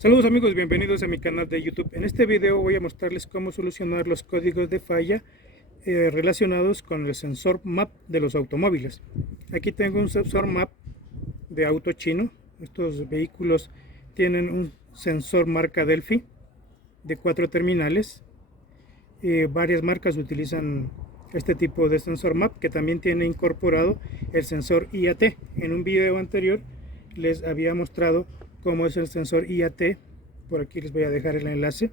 Saludos amigos, bienvenidos a mi canal de YouTube. En este video voy a mostrarles cómo solucionar los códigos de falla relacionados con el sensor MAP de los automóviles. Aquí tengo un sensor MAP de auto chino. Estos vehículos tienen un sensor marca Delphi de 4 terminales. Varias marcas utilizan este tipo de sensor MAP, que también tiene incorporado el sensor IAT. En un video anterior les había mostrado cómo es el sensor IAT. Por aquí les voy a dejar el enlace.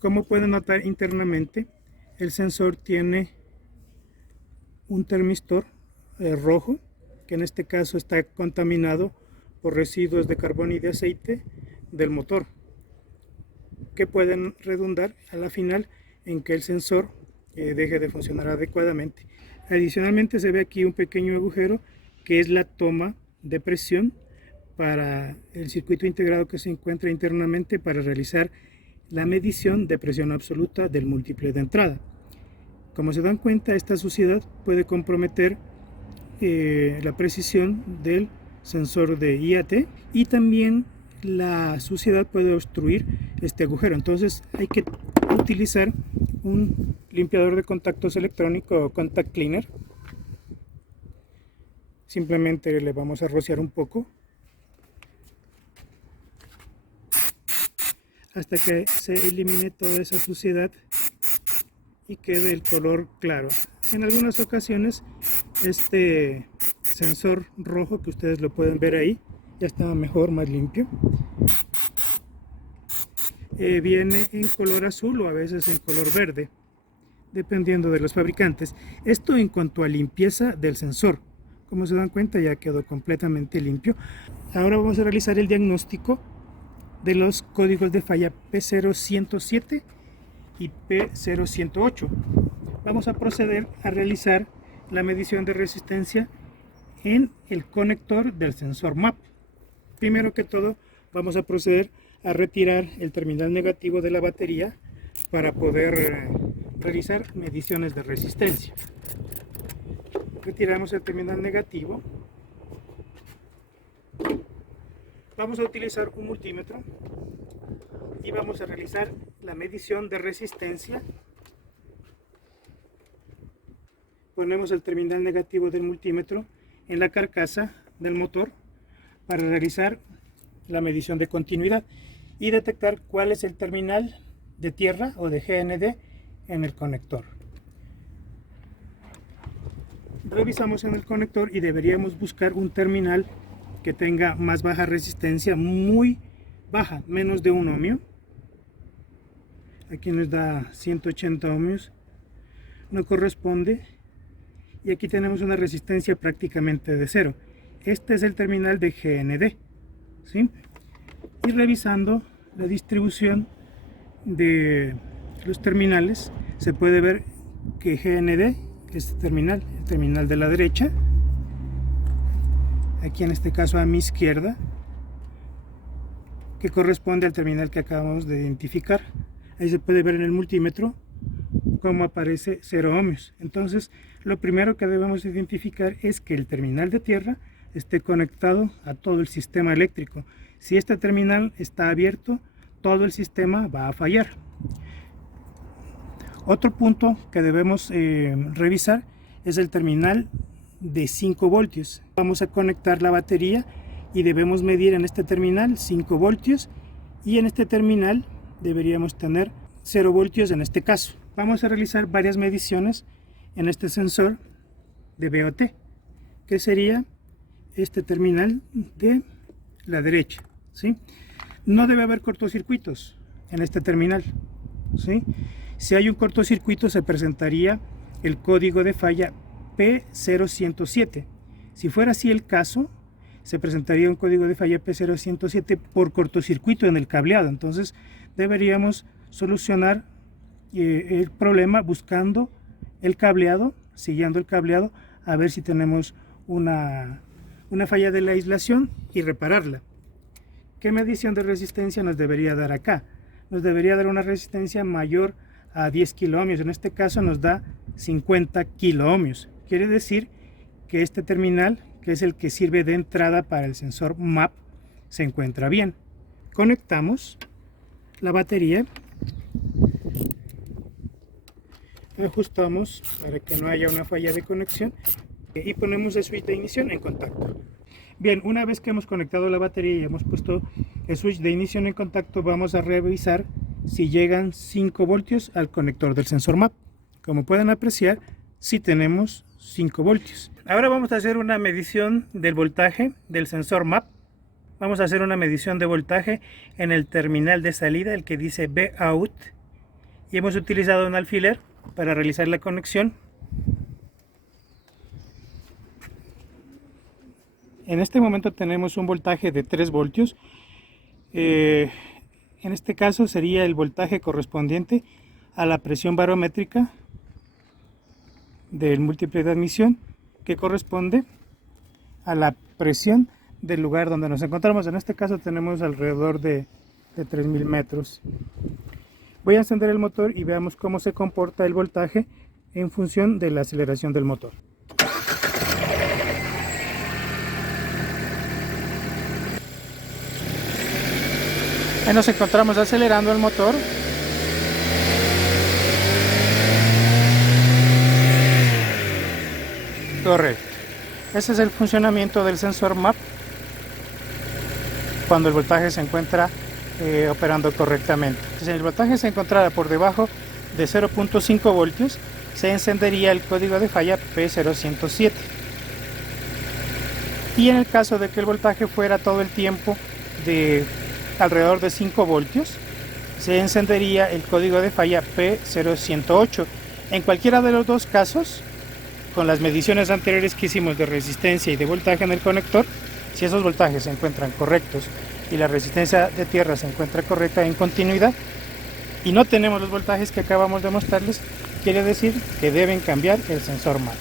Como pueden notar, internamente el sensor tiene un termistor rojo, que en este caso está contaminado por residuos de carbón y de aceite del motor, que pueden redundar a la final en que el sensor deje de funcionar adecuadamente. Adicionalmente se ve aquí un pequeño agujero que es la toma de presión para el circuito integrado que se encuentra internamente para realizar la medición de presión absoluta del múltiple de entrada. Como se dan cuenta, esta suciedad puede comprometer la precisión del sensor de IAT, y también la suciedad puede obstruir este agujero. Entonces hay que utilizar un limpiador de contactos electrónico o contact cleaner. Simplemente le vamos a rociar un poco hasta que se elimine toda esa suciedad y quede el color claro. En algunas ocasiones este sensor rojo, que ustedes lo pueden ver ahí, ya está mejor, más limpio. Viene en color azul o a veces en color verde, dependiendo de los fabricantes. Esto en cuanto a limpieza del sensor. Como se dan cuenta, ya quedó completamente limpio. Ahora vamos a realizar el diagnóstico de los códigos de falla P0107 y P0108. Vamos a proceder a realizar la medición de resistencia en el conector del sensor MAP. Primero que todo, vamos a proceder a retirar el terminal negativo de la batería para poder realizar mediciones de resistencia. Retiramos el terminal negativo. Vamos a utilizar un multímetro y vamos a realizar la medición de resistencia. Ponemos el terminal negativo del multímetro en la carcasa del motor para realizar la medición de continuidad y detectar cuál es el terminal de tierra o de GND en el conector. Revisamos en el conector y deberíamos buscar un terminal que tenga más baja resistencia, muy baja, menos de 1 ohmio. Aquí nos da 180 ohmios, no corresponde, y aquí tenemos una resistencia prácticamente de cero. Este es el terminal de GND, ¿sí? Y revisando la distribución de los terminales, se puede ver que GND, este terminal, el terminal de la derecha, aquí en este caso a mi izquierda, que corresponde al terminal que acabamos de identificar. Ahí se puede ver en el multímetro cómo aparece 0 ohmios. Entonces, lo primero que debemos identificar es que el terminal de tierra esté conectado a todo el sistema eléctrico. Si este terminal está abierto, todo el sistema va a fallar. Otro punto que debemos revisar es el terminal de 5 voltios. Vamos a conectar la batería y debemos medir en este terminal 5 voltios, y en este terminal deberíamos tener 0 voltios en este caso. Vamos a realizar varias mediciones en este sensor de BOT, que sería este terminal de la derecha, ¿sí? No debe haber cortocircuitos en este terminal, ¿sí? Si hay un cortocircuito, se presentaría el código de falla P0107. Si fuera así el caso, se presentaría un código de falla P0107 por cortocircuito en el cableado. Entonces deberíamos solucionar el problema buscando el cableado, siguiendo el cableado, a ver si tenemos una falla de la aislación y repararla. ¿Qué medición de resistencia nos debería dar acá? Nos debería dar una resistencia mayor a 10 kiloohmios. En este caso nos da 50 kiloohmios. Quiere decir que este terminal, que es el que sirve de entrada para el sensor MAP, se encuentra bien. conectamos la batería, ajustamos para que no haya una falla de conexión y ponemos el switch de ignición en contacto. Bien, una vez que hemos conectado la batería y hemos puesto el switch de ignición en contacto, vamos a revisar si llegan 5 voltios al conector del sensor MAP. Como pueden apreciar, sí tenemos 5 voltios. Ahora vamos a hacer una medición del voltaje del sensor MAP. Vamos a hacer una medición de voltaje en el terminal de salida, el que dice Vout, y hemos utilizado un alfiler para realizar la conexión. En este momento tenemos un voltaje de 3 voltios. En este caso sería el voltaje correspondiente a la presión barométrica del múltiple de admisión, que corresponde a la presión del lugar donde nos encontramos. En este caso tenemos alrededor de 3000 metros. Voy a encender el motor y veamos cómo se comporta el voltaje en función de la aceleración del motor. Ahí nos encontramos acelerando el motor. Correcto. Ese es el funcionamiento del sensor MAP cuando el voltaje se encuentra operando correctamente. Si el voltaje se encontrara por debajo de 0.5 voltios, se encendería el código de falla P0107. Y en el caso de que el voltaje fuera todo el tiempo de alrededor de 5 voltios, se encendería el código de falla P0108. En cualquiera de los dos casos, con las mediciones anteriores que hicimos de resistencia y de voltaje en el conector, si esos voltajes se encuentran correctos y la resistencia de tierra se encuentra correcta en continuidad y no tenemos los voltajes que acabamos de mostrarles, quiere decir que deben cambiar el sensor MAP.